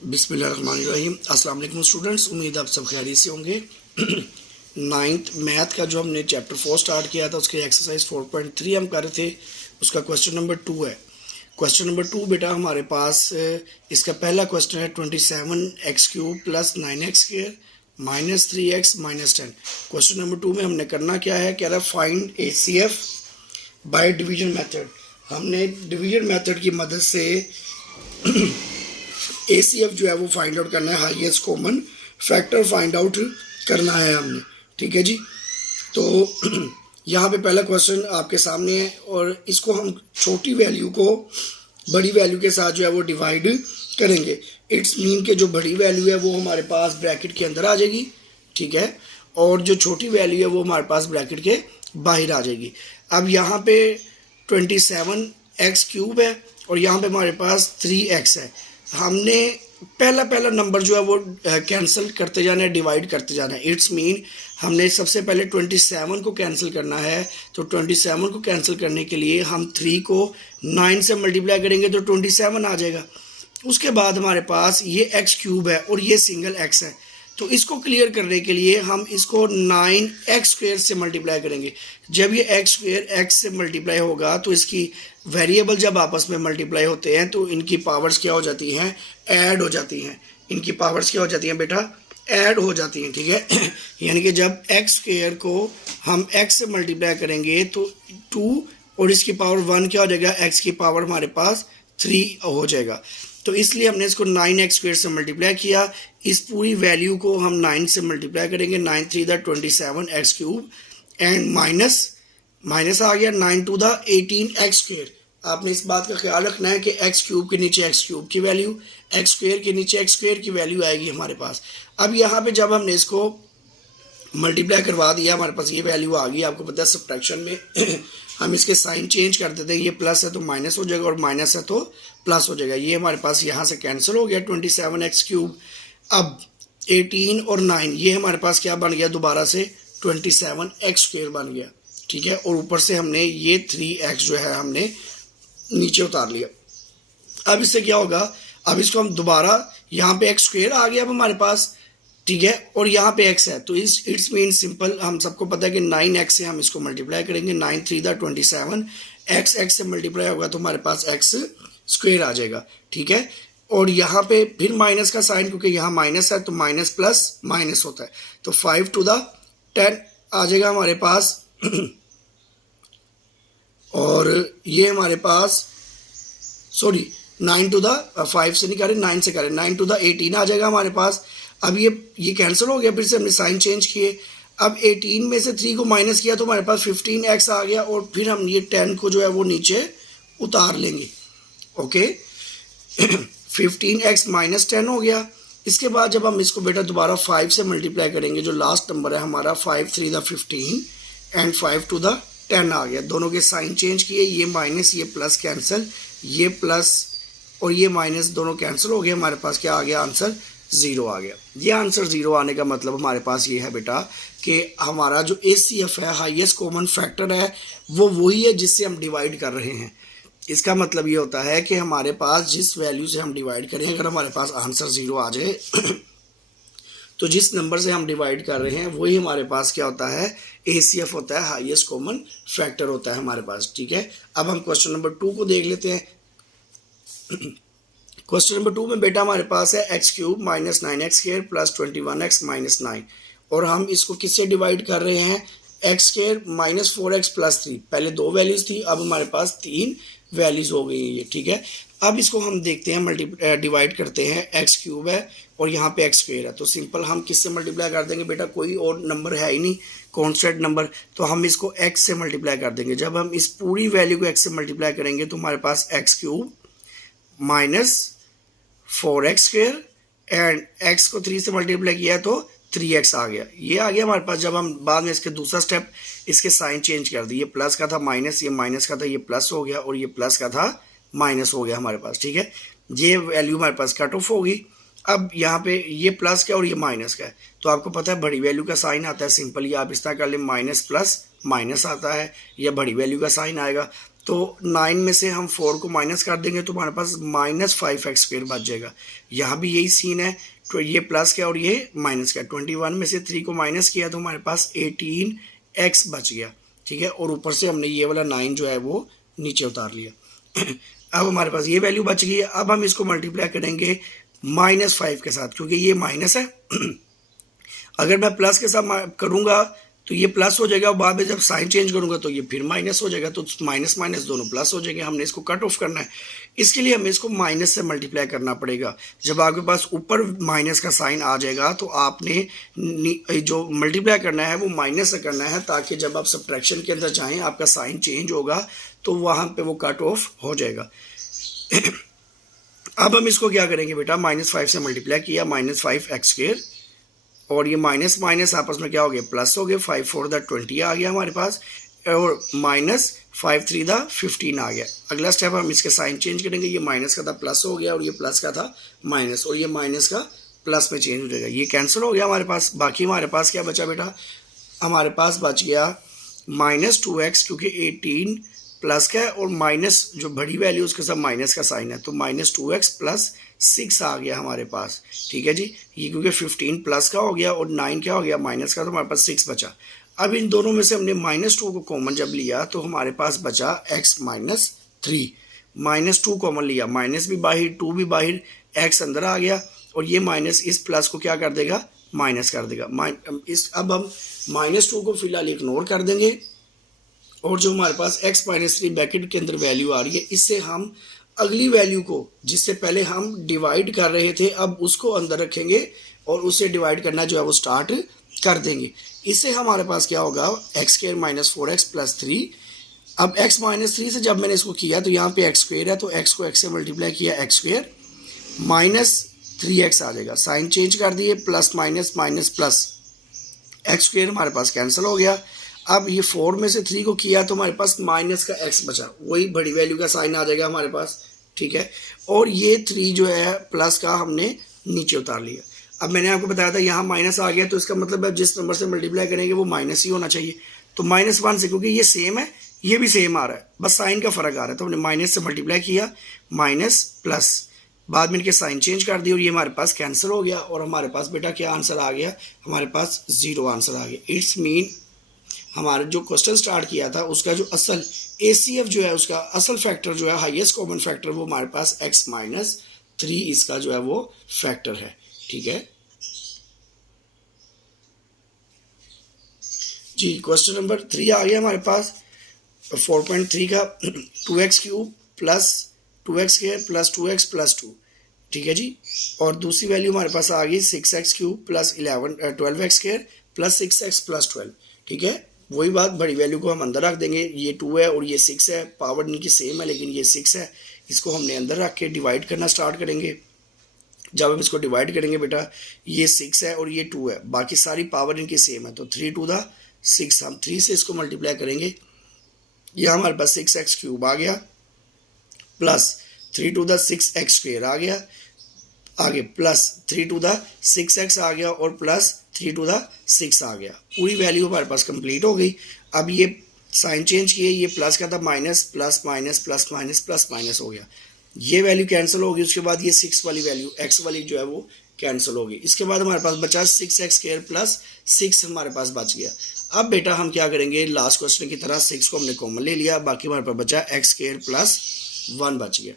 बिस्मिल्लाहिर्रहमानिर्रहीम। अस्सलाम वालेकुम स्टूडेंट्स, उम्मीद आप सब खैरियत से होंगे। नाइन्थ मैथ का जो हमने चैप्टर 4 स्टार्ट किया था उसके एक्सरसाइज 4.3 हम कर रहे थे। उसका क्वेश्चन नंबर 2 है। क्वेश्चन नंबर 2 बेटा हमारे पास इसका पहला क्वेश्चन है 27x³ plus 9x² minus 3x minus 10। Question number 2 में हमने करना क्या है, कह रहा है find ACF by division method. हमने डिवीजन मेथड की मदद से ACF जो है वो फाइंड आउट करना है, highest common factor find out करना है हमने। ठीक है जी। तो यहाँ पे पहला क्वेश्चन आपके सामने है और इसको हम छोटी वैल्यू को बड़ी वैल्यू के साथ जो है वो डिवाइड करेंगे। इट्स मीन के जो बड़ी वैल्यू है वो हमारे पास ब्रैकेट के अंदर आ जाएगी, ठीक है, और जो छोटी वैल्यू है वो हमारे पास ब्रैकेट के बाहर आ जाएगी। अब यहाँ पे 27x³ है और यहाँ पे हमारे पास 3x है। हमने पहला नंबर जो है वो कैंसिल करते जाना है, डिवाइड करते जाना है। इट्स मीन हमने सबसे पहले 27 को कैंसिल करना है, तो 27 को कैंसिल करने के लिए हम 3 को 9 से मल्टीप्लाई करेंगे तो 27 आ जाएगा। उसके बाद हमारे पास ये x³ है और ये सिंगल x है, तो इसको क्लियर करने के लिए हम इसको 9x² से मल्टीप्लाई करेंगे। जब ये x² x से मल्टीप्लाई होगा तो इसकी वेरिएबल जब आपस में मल्टीप्लाई होते हैं तो इनकी पावर्स क्या हो जाती हैं, ऐड हो जाती हैं। इनकी पावर्स क्या हो जाती हैं बेटा, ऐड हो जाती हैं, ठीक है। यानी कि जब x² को हम x से मल्टीप्लाई करेंगे तो 2 और इसकी पावर 1 क्या हो जाएगा, x की पावर हमारे पास 3 हो जाएगा। तो इसलिए हमने इसको 9x² से मल्टीप्लाई किया। इस पूरी वैल्यू को हम 9 से मल्टीप्लाई करेंगे, 9 3 द 27x³ एंड माइनस आ गया 9 2 द 18x²। आपने इस बात का ख्याल रखना है कि x³ के नीचे x³ की वैल्यू, x² के नीचे x² की वैल्यू आएगी हमारे पास। अब यहाँ पे जब हमने इसको मल्टीप्लाई करवा दिया हमारे पास ये वैल्यू आ गई। आपको पता है सब्ट्रैक्शन में हम इसके साइन चेंज कर देते हैं, ये प्लस है तो माइनस हो जाएगा और माइनस है तो प्लस हो जाएगा। ये हमारे पास यहाँ से कैंसिल हो गया 27x³। अब 18 और 9 ये हमारे पास क्या बन गया, दोबारा से 27x² बन गया, ठीक है। और ऊपर से हमने ये 3x जो है हमने नीचे उतार लिया। अब इससे क्या होगा, अब इसको हम दोबारा यहाँ पे x² आ गया अब हमारे पास, ठीक है, और यहाँ पे x है तो इट्स मीन सिंपल, हम सबको पता है कि 9x से हम इसको मल्टीप्लाई करेंगे। 9 3 द 27 x से मल्टीप्लाई होगा तो हमारे पास x² आ जाएगा, ठीक है। और यहाँ पे फिर माइनस का साइन, क्योंकि यहाँ माइनस है तो माइनस प्लस माइनस होता है, तो 5 to the 10 आ जाएगा हमारे पास। और ये हमारे पास सॉरी 9 to the 5 से नहीं करें, 9 से करें, 9 to the 18 आ जाएगा हमारे पास। अब ये कैंसिल हो गया, फिर से हमने साइन चेंज किए। अब 18 में से 3 को माइनस किया तो हमारे पास 15x आ गया और फिर हम ये 10 को जो है वो नीचे उतार लेंगे, ओके। 15x माइनस 10 हो गया। इसके बाद जब हम इसको बेटा दोबारा 5 से मल्टीप्लाई करेंगे, जो लास्ट नंबर है हमारा 5 3 द 15 एंड 5 2 द 10 आ गया। दोनों के साइन चेंज किए, ये माइनस ये प्लस कैंसिल, ये प्लस और ये माइनस दोनों कैंसिल हो गए। हमारे पास क्या आ गया, आंसर 0 आ गया। ये आंसर 0 आने का मतलब हमारे पास ये है बेटा कि हमारा जो ACF है, हाईएस्ट कॉमन फैक्टर है, वो वही है जिससे हम डिवाइड कर रहे हैं। इसका मतलब ये होता है कि हमारे पास जिस वैल्यू से हम डिवाइड करें, अगर हमारे पास आंसर 0 आ जाए तो जिस नंबर से हम डिवाइड कर रहे हैं वही हमारे पास क्या होता है, ACF होता है, हाईएस्ट कॉमन फैक्टर होता है हमारे पास, ठीक है। अब हम क्वेश्चन नंबर 2 को देख लेते हैं। क्वेश्चन नंबर 2 में बेटा हमारे पास है x³ minus 9x² plus 21x minus 9 और हम इसको किससे डिवाइड कर रहे हैं, x² माइनस 4x प्लस 3। पहले 2 वैल्यूज थी, अब हमारे पास 3 वैल्यूज हो गई है ये, ठीक है। अब इसको हम देखते हैं, डिवाइड करते हैं, x³ है और यहाँ पे x² है, तो सिंपल हम किससे मल्टीप्लाई कर देंगे बेटा, कोई और नंबर है ही नहीं कॉन्स्टेंट नंबर, तो हम इसको x से मल्टीप्लाई कर देंगे। जब हम इस पूरी वैल्यू को x से मल्टीप्लाई करेंगे तो हमारे पास x³ minus 4x² and x को 3 से मल्टीप्लाई किया तो 3x आ गया, ये आ गया हमारे पास। जब हम बाद में इसके दूसरा स्टेप, इसके साइन चेंज कर दिए, प्लस का था माइनस, ये माइनस का था ये प्लस हो गया और ये प्लस का था माइनस हो गया हमारे पास, ठीक है। ये वैल्यू हमारे पास कट ऑफ होगी। अब यहाँ पे ये प्लस का और ये माइनस का है, तो आपको पता है बड़ी वैल्यू का साइन आता है, सिंपल ये आप इस तरह कर ले, माइनस प्लस माइनस आता है, या बड़ी वैल्यू का साइन आएगा। तो 9 में से हम 4 को माइनस कर देंगे तो हमारे पास -5x² बच जाएगा। यहाँ भी यही सीन है, तो ये प्लस का और ये माइनस का। 21 में से 3 को माइनस किया तो हमारे पास 18x बच गया, ठीक है। और ऊपर से हमने ये वाला 9 जो है वो नीचे उतार लिया। अब हमारे पास ये वैल्यू बच गई है। अब हम इसको मल्टीप्लाई करेंगे -5 के साथ, क्योंकि ये माइनस है। अगर मैं प्लस के साथ करूँगा तो ये प्लस हो जाएगा, बाद में जब साइन चेंज करूंगा तो ये फिर माइनस हो जाएगा, तो माइनस माइनस दोनों प्लस हो जाएंगे। हमने इसको कट ऑफ करना है, इसके लिए हमें इसको माइनस से मल्टीप्लाई करना पड़ेगा। जब आपके पास ऊपर माइनस का साइन आ जाएगा तो आपने जो मल्टीप्लाई करना है वो माइनस से करना है, ताकि जब आप सब्ट्रैक्शन के अंदर जाएँ आपका साइन चेंज होगा तो वहाँ पर वो कट ऑफ हो जाएगा। अब हम इसको क्या करेंगे बेटा, -5 से मल्टीप्लाई किया, -5x², और ये माइनस माइनस आपस में क्या हो गया, प्लस हो गया। 5 4 20 आ गया हमारे पास, और -5 3 15 आ गया। अगला स्टेप हम इसके साइन चेंज करेंगे, ये माइनस का था प्लस हो गया, और ये प्लस का था माइनस, और ये माइनस का प्लस में चेंज हो जाएगा। ये कैंसिल हो गया हमारे पास। बाकी हमारे पास क्या बचा बेटा, हमारे पास बच गया -2x, क्योंकि 18 प्लस का है और माइनस जो बड़ी वैल्यू उसके साथ माइनस का साइन है, तो -2x + 6 आ गया हमारे पास, ठीक है जी। ये क्योंकि 15 प्लस का हो गया और 9 क्या हो गया, माइनस का, तो हमारे पास 6 बचा। अब इन दोनों में से हमने -2 को कॉमन जब लिया तो हमारे पास बचा x - 3। -2 कॉमन लिया, माइनस भी बाहर, 2 भी बाहर, x अंदर आ गया, और ये माइनस इस प्लस को क्या कर देगा, माइनस कर देगा। अब हम -2 को फिलहाल इग्नोर कर देंगे, और जो हमारे पास x - 3 ब्रैकेट के अंदर वैल्यू आ रही है, इससे हम अगली वैल्यू को, जिससे पहले हम डिवाइड कर रहे थे, अब उसको अंदर रखेंगे और उससे डिवाइड करना जो है वो स्टार्ट कर देंगे। इससे हमारे पास क्या होगा, x² - 4x + 3। अब x - 3 से जब मैंने इसको किया तो यहाँ पे x² है, तो x को x से मल्टीप्लाई किया, x² -3x आ जाएगा। साइन चेंज कर दिए, plus minus minus plus, x² हमारे पास कैंसिल हो गया। अब ये 4 में से 3 को किया तो हमारे पास माइनस का x बचा, वही बड़ी वैल्यू का साइन आ जाएगा हमारे पास, ठीक है। और ये 3 जो है प्लस का हमने नीचे उतार लिया। अब मैंने आपको बताया था यहाँ माइनस आ गया, तो इसका मतलब है जिस नंबर से मल्टीप्लाई करेंगे वो माइनस ही होना चाहिए। तो -1 से, क्योंकि ये सेम है, ये भी सेम आ रहा है, बस साइन का फ़र्क आ रहा है, तो हमने माइनस से मल्टीप्लाई किया, माइनस प्लस, बाद में इनके साइन चेंज कर दिए और ये हमारे पास कैंसिल हो गया, और हमारे पास बेटा क्या आंसर आ गया, हमारे पास 0 आंसर आ गया। इट्स मीन हमारा जो क्वेश्चन स्टार्ट किया था उसका जो असल ACF जो है, उसका असल फैक्टर जो है, हाईएस्ट कॉमन फैक्टर, वो हमारे पास x - 3 इसका जो है वो फैक्टर है, ठीक है जी। क्वेश्चन नंबर 3 आ गया हमारे पास 4.3 का, 2x³ + 2x² + 2x + 2, ठीक है जी। और दूसरी वैल्यू हमारे पास आ गई 6x³ + 12x² + 6x + 12, ठीक है। वही बात, बड़ी वैल्यू को हम अंदर रख देंगे, ये 2 है और ये 6 है, पावर इनकी सेम है लेकिन ये 6 है, इसको हमने अंदर रख के डिवाइड करना स्टार्ट करेंगे। जब हम इसको डिवाइड करेंगे बेटा, ये 6 है और ये 2 है, बाकी सारी पावर इनकी सेम है, तो 3 × 2 = 6, हम 3 से इसको मल्टीप्लाई करेंगे, यह हमारे पास 6x³ आ गया, प्लस 3 × 2 = 6x² आ गया, आगे प्लस 3 × 2 = 6x आ गया, और प्लस 3 × 2 = 6 आ गया। पूरी वैल्यू हमारे पास कंप्लीट हो गई। अब ये साइन चेंज किए, ये प्लस का था, minus plus minus plus minus plus minus हो गया, ये वैल्यू कैंसिल होगी। उसके बाद ये 6 वाली वैल्यू, x वाली जो है वो कैंसिल होगी। इसके बाद हमारे पास बचा 6x² + 6 हमारे पास बच गया। अब बेटा हम क्या करेंगे, लास्ट क्वेश्चन की तरह 6 को हमने कॉमन ले लिया, बाकी हमारे पास बचा x² + 1 बच गया।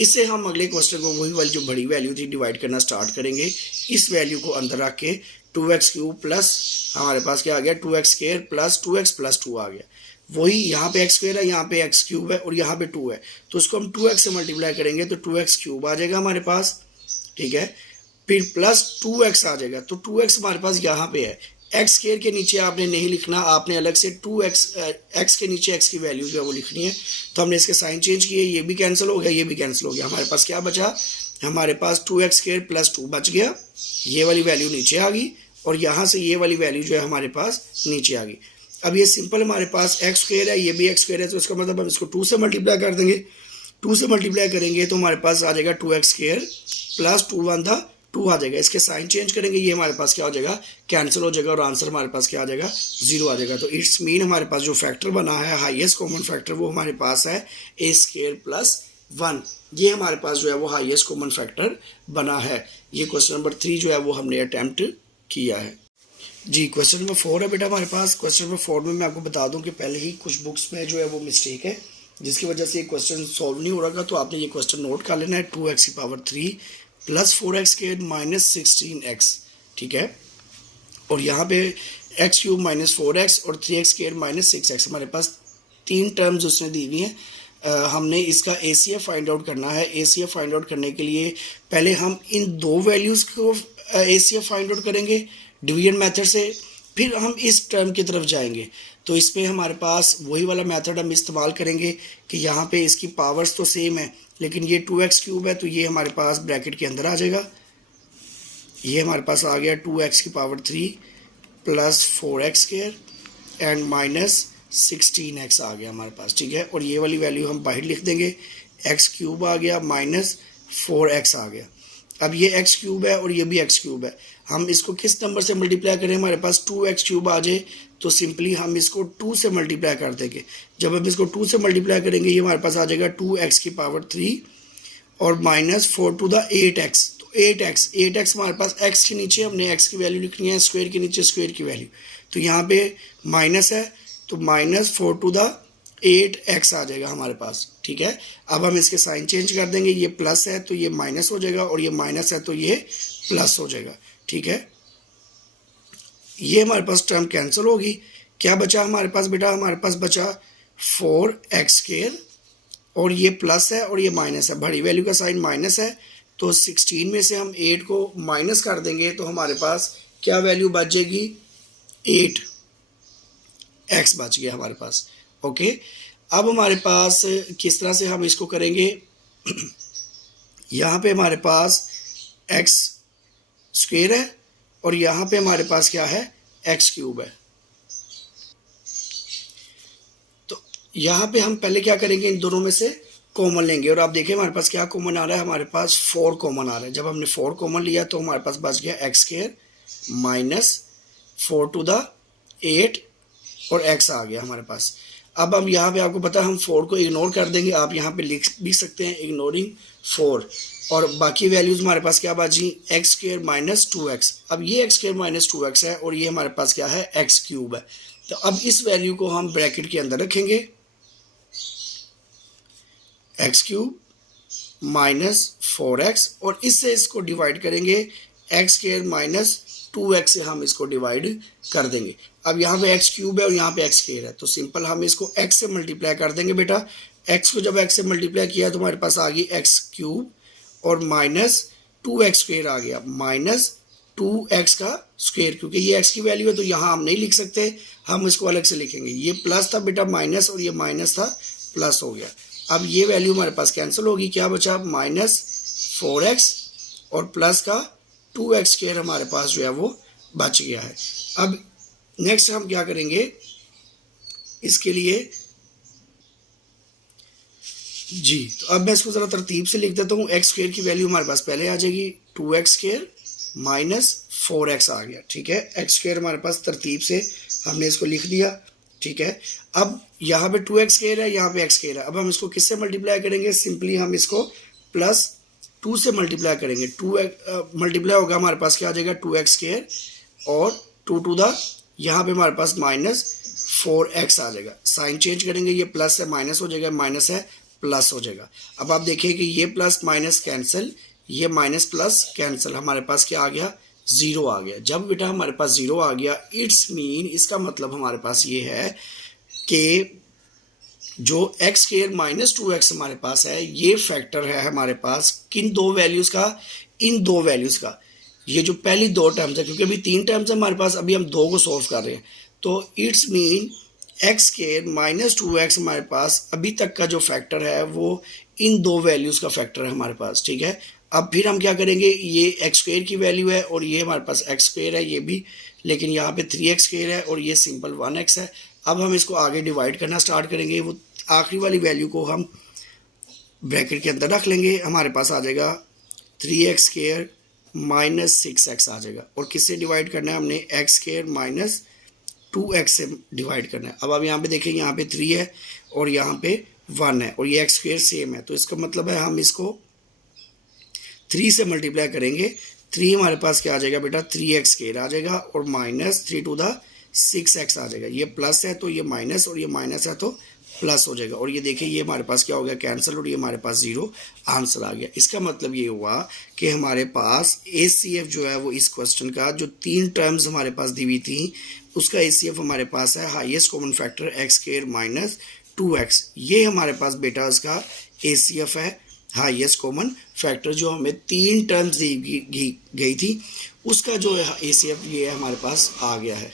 इससे हम अगले क्वेश्चन को वही वाली जो बड़ी वैल्यू थी डिवाइड करना स्टार्ट करेंगे। इस वैल्यू को अंदर रख के 2x³ प्लस हमारे पास क्या आ गया, 2x² + 2x + 2 आ गया। वही यहाँ पे x² है, यहाँ पे x³ है और यहाँ पे 2 है, तो इसको हम 2x से मल्टीप्लाई करेंगे तो 2x³ आ जाएगा हमारे पास, ठीक है। फिर प्लस 2x आ जाएगा, तो 2x हमारे पास यहाँ पे है। x² के नीचे आपने नहीं लिखना, आपने अलग से 2x के नीचे x की वैल्यू जो है वो लिखनी है। तो हमने इसके साइन चेंज किए, ये भी कैंसिल हो गया, ये भी कैंसिल हो गया। हमारे पास क्या बचा, हमारे पास 2x² + 2 बच गया, ये वाली वैल्यू नीचे आ गई, और यहाँ से ये वाली वैल्यू जो है हमारे पास नीचे आ गई। अब ये सिंपल हमारे पास x² है, ये भी x² है, तो इसका मतलब हम इसको 2 से मल्टीप्लाई कर देंगे। 2 से मल्टीप्लाई करेंगे तो हमारे पास आ जाएगा 2x² + 2 × 1 = 2 आ जाएगा। इसके साइन चेंज करेंगे, ये हमारे पास क्या हो जाएगा, कैंसिल हो जाएगा और आंसर हमारे पास क्या आ जाएगा, 0 आ जाएगा। तो इट्स मीन हमारे पास जो फैक्टर बना है हाईएस्ट कॉमन फैक्टर वो हमारे पास है a² + 1। ये हमारे पास जो है वो हाईएस्ट कॉमन फैक्टर बना है। ये क्वेश्चन नंबर 3 जो है वो हमने अटैम्प्ट किया है जी। क्वेश्चन नंबर 4 है बेटा हमारे पास। क्वेश्चन नंबर 4 में मैं आपको बता दूं कि पहले ही कुछ बुक्स में जो है वो मिस्टेक है, जिसकी वजह से ये क्वेश्चन सॉल्व नहीं हो रहा। तो आपने ये क्वेश्चन नोट कर लेना है, 2x³ + 4x² - 16x, ठीक है। और यहाँ पे x³ - 4x और 3x² - 6x हमारे पास 3 टर्म्स उसने दी हुई हैं। हमने इसका ACF फाइंड आउट करना है। ACF फाइंड आउट करने के लिए पहले हम इन दो वैल्यूज़ को ACF फाइंड आउट करेंगे डिवीजन मेथड से, फिर हम इस टर्म की तरफ जाएंगे। तो इसमें हमारे पास वही वाला मेथड हम इस्तेमाल करेंगे कि यहाँ पे इसकी पावर्स तो सेम है, लेकिन ये 2x³ है तो ये हमारे पास ब्रैकेट के अंदर आ जाएगा। ये हमारे पास आ गया 2x³ + 4x² एंड -16x आ गया हमारे पास, ठीक है। और ये वाली वैल्यू हम बाहर लिख देंगे, x³ आ गया -4x आ गया। अब ये x³ है और ये भी x³ है, हम इसको किस नंबर से मल्टीप्लाई करें, हमारे पास 2x³ आ जाए तो सिंपली हम इसको 2 से मल्टीप्लाई कर देंगे। जब हम इसको 2 से मल्टीप्लाई करेंगे ये हमारे पास आ जाएगा 2x³ और -4 तो 8x हमारे पास x के नीचे हमने x की वैल्यू लिखनी है, स्क्वायर के नीचे स्क्वायर की वैल्यू। तो यहाँ पे माइनस है तो -4 आ जाएगा हमारे पास, ठीक है। अब हम इसके साइन चेंज कर देंगे, ये प्लस है तो ये माइनस हो जाएगा और ये माइनस है तो ये प्लस हो जाएगा, ठीक है। ये हमारे पास टर्म कैंसिल होगी। क्या बचा हमारे पास बेटा, हमारे पास बचा 4x² और ये प्लस है और ये माइनस है, बड़ी वैल्यू का साइन माइनस है तो 16 में से हम 8 को माइनस कर देंगे तो हमारे पास क्या वैल्यू बच जाएगी, 8x बच गया हमारे पास, ओके। अब हमारे पास किस तरह से हम इसको करेंगे, यहाँ पे हमारे पास x² है और यहाँ पे हमारे पास क्या है, x³ है। तो यहाँ पे हम पहले क्या करेंगे, इन दोनों में से कॉमन लेंगे और आप देखिए हमारे पास क्या कॉमन आ रहा है, हमारे पास 4 कॉमन आ रहा है। जब हमने 4 कॉमन लिया तो हमारे पास बच गया x² -4 और x आ गया हमारे पास। अब हम यहाँ पे आपको पता है हम 4 को इग्नोर कर देंगे, आप यहाँ पे लिख भी सकते हैं इग्नोरिंग 4 और बाकी वैल्यूज़ हमारे पास क्या बाजी, x² - 2x। अब ये x² - 2x है और ये हमारे पास क्या है, x³ है। तो अब इस वैल्यू को हम ब्रैकेट के अंदर रखेंगे, x³ - 4x और इससे इसको डिवाइड करेंगे, x² - 2x से हम इसको डिवाइड कर देंगे। अब यहाँ पे x³ है और यहाँ पे x² है तो सिंपल हम इसको x से मल्टीप्लाई कर देंगे बेटा। x को जब x से मल्टीप्लाई किया तो हमारे पास आ गई x³ और -2x² आ गया, -2x का स्क्वायर, क्योंकि ये x की वैल्यू है तो यहाँ हम नहीं लिख सकते, हम इसको अलग से लिखेंगे। ये प्लस था बेटा माइनस और ये माइनस था प्लस हो गया। अब ये वैल्यू हमारे पास कैंसिल होगी, क्या बचा, -4x और प्लस का 2x² हमारे पास जो है वो बच गया है। अब नेक्स्ट हम क्या करेंगे इसके लिए जी, तो अब मैं इसको ज़रा तरतीब से लिख देता हूँ। x² की वैल्यू हमारे पास पहले आ जाएगी, 2x² - 4x आ गया, ठीक है। x² हमारे पास तरतीब से हमने इसको लिख दिया, ठीक है। अब यहाँ पे 2x² है, यहाँ पे x² है। अब हम इसको किससे मल्टीप्लाई करेंगे, सिंपली हम इसको +2 से मल्टीप्लाई करेंगे। 2 मल्टीप्लाई होगा हमारे पास क्या आ जाएगा, 2x² और 2 यहाँ पे हमारे पास -4x आ जाएगा। साइन चेंज करेंगे, ये प्लस है माइनस हो जाएगा, माइनस है प्लस हो जाएगा। अब आप देखिए कि ये प्लस माइनस कैंसिल, ये माइनस प्लस कैंसिल, हमारे पास क्या आ गया, 0 आ गया। जब बेटा हमारे पास 0 आ गया इट्स मीन, इसका मतलब हमारे पास ये है कि जो x² - 2x हमारे पास है ये फैक्टर है हमारे पास किन दो वैल्यूज़ का, इन दो वैल्यूज़ का। ये जो पहली 2 टर्म्स है, क्योंकि अभी 3 टर्म्स है हमारे पास, अभी हम 2 को सॉल्व कर रहे हैं। तो इट्स मीन x² - 2x हमारे पास अभी तक का जो फैक्टर है वो इन दो वैल्यूज़ का फैक्टर है हमारे पास, ठीक है। अब फिर हम क्या करेंगे, ये x² की वैल्यू है और ये हमारे पास x² है ये भी, लेकिन यहाँ पे 3x² है और ये सिंपल 1x है। अब हम इसको आगे डिवाइड करना स्टार्ट करेंगे, वो आखिरी वाली वैल्यू को हम ब्रैकेट के अंदर रख लेंगे, हमारे पास आ जाएगा 3x² -6x आ जाएगा। और किससे डिवाइड करना है हमने, एक्स स्क्वायर माइनस 2x से डिवाइड करना है। अब आप यहाँ पे देखें, यहाँ पे 3 है और यहाँ पे 1 है और ये एक्स स्क्वायर सेम है, तो इसका मतलब है हम इसको 3 से मल्टीप्लाई करेंगे। 3 हमारे पास क्या आ जाएगा बेटा, 3x स्क्वायर आ जाएगा और माइनस 3 to the 6x आ जाएगा। ये प्लस है तो ये माइनस और ये माइनस है तो प्लस हो जाएगा। और ये देखिए ये हमारे पास क्या हो गया, कैंसिल, और ये हमारे पास 0 आंसर आ गया। इसका मतलब ये हुआ कि हमारे पास ACF जो है वो इस क्वेश्चन का जो 3 टर्म्स हमारे पास दी हुई थी उसका ACF हमारे पास है highest common factor x square minus 2x। ये हमारे पास बेटा इसका ACF है, हाईएस्ट कॉमन फैक्टर, जो हमें 3 टर्म्स दी गई थी उसका जो है ACF ये हमारे पास आ गया है।